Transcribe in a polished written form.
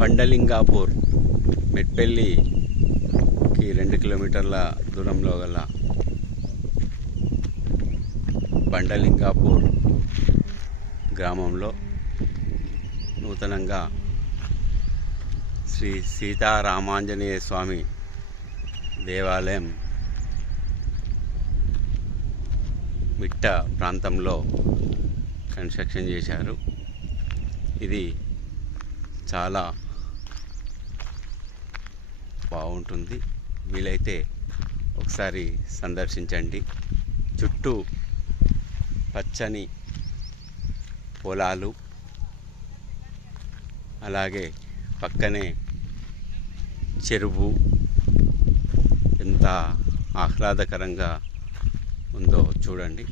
బండలింగాపూర్ మెట్పల్లికి 2 కిలోమీటర్ల దూరంలో గల బండలింగాపూర్ గ్రామంలో నూతనంగా శ్రీ సీతారామాంజనేయ స్వామి దేవాలయం మిట్ట ప్రాంతంలో కన్స్ట్రక్షన్ చేశారు. ఇది చాలా బాగుంటుంది. వీలైతే ఒకసారి సందర్శించండి. చుట్టూ పచ్చని పొలాలు, అలాగే పక్కనే చెరువు ఎంత ఆహ్లాదకరంగా ఉందో చూడండి.